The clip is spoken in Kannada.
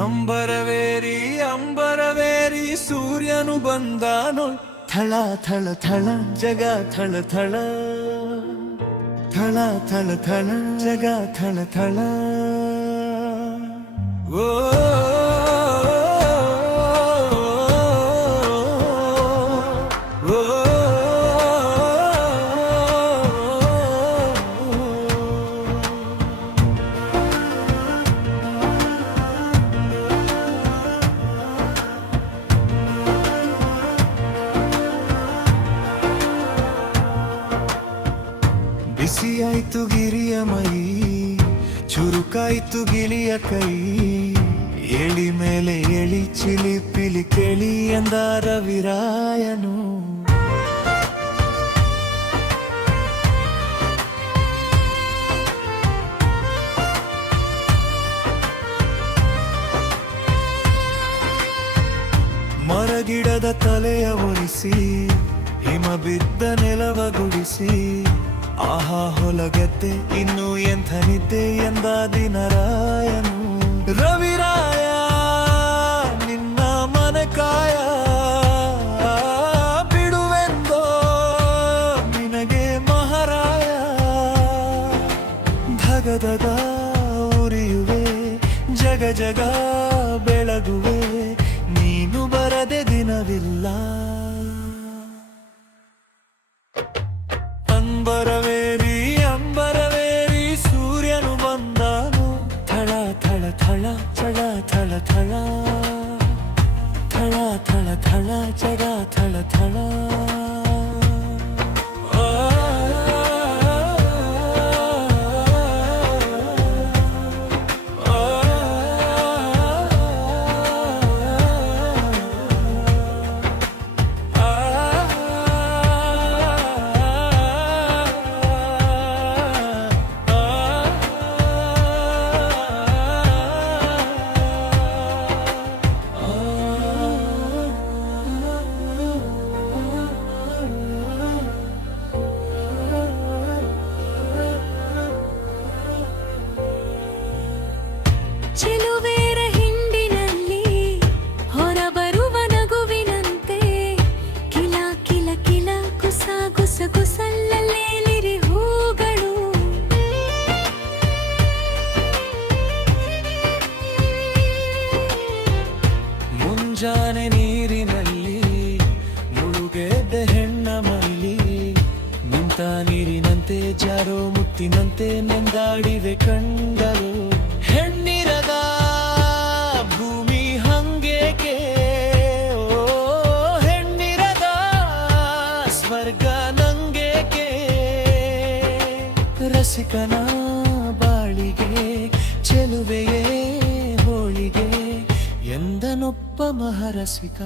ಅಂಬರವೇರಿ ಅಂಬರವೇರಿ ಸೂರ್ಯನು ಬಂದಾನೋ ಥಳ ಥಳ ಥಳ ಜಗ ಥಳ ಥಳ ಥಳ ಥಳ ಥಳ ಜಗ ಥಳ ಥಳ ಓ ಬಿಸಿಯಾಯ್ತು ಗಿರಿಯ ಮೈ ಚುರುಕಾಯ್ತು ಗಿಳಿಯ ಕೈ ಎಳಿ ಮೇಲೆ ಎಳಿ ಚಿಲಿಪಿಲಿ ಕೇಳಿ ಎಂದ ರವಿರಾಯನು ಮರಗಿಡದ ತಲೆಯ ಒರಿಸಿ ಹಿಮ ಬಿದ್ದ ನೆಲವ ಗುಡಿಸಿ ಆಹಾ ಹೊಲಗತ್ತೆ ಇನ್ನು ಎಂಥ ನಿದ್ದೆ ಎಂದ ದಿನರಾಯನು ರವಿರಾಯ ನಿನ್ನ ಮನಕಾಯ ಬಿಡುವೆಂದೋ ನಿನಗೆ ಮಹಾರಾಯ ಧಗಧಗ ಉರಿಯುವೆ ಜಗ ಜಗ ಬೆಳಗುವೆ ನೀನು ಬರದೆ ದಿನವಿಲ್ಲ ಅಂಬರವೇರಿ ಅಂಬರವೇರಿ ಸೂರ್ಯನು ಬಂದಾನು ಥಳ ಥಳ ಥಳ ಥಳ ಥಳ ಥಳ ಥಳ ಥಳ ಥಳ ಜಗ ಥಳ ಥಳ ಚೆಲುವೇರ ಹಿಂಡಿನಲ್ಲಿ ಹೊರಬರುವ ನಗುವಿನಂತೆ ಕಿಲ ಕಿಲ ಕಿಲ ಕುಸ ಕುಸ ಕುಸಲ್ಲಲೇಲಿರಿ ಹೂಗಳು ಮುಂಜಾನೆ ನೀರಿನಲ್ಲಿ ಮುಳುಗೆದ್ದ ಹೆಣ್ಣ ಮೈಲಿ ನಿಂತ ನೀರಿನಂತೆ ಜಾರೋ ಮುತ್ತಿನಂತೆ ನೆಂದಾಡಿವೆ ಕಂಡರು ಹೆಣ್ಣಿರದ ಭೂಮಿ ಹಂಗೇಕೆ ಓ ಹೆಣ್ಣಿರದ ಸ್ವರ್ಗ ನಂಗೇಕೆ ರಸಿಕನ ಬಾಳಿಗೆ ಚೆಲುವೆಯೇ ಹೋಳಿಗೆ ಎಂದನೊಬ್ಬ ಮಹಾರಸಿಕ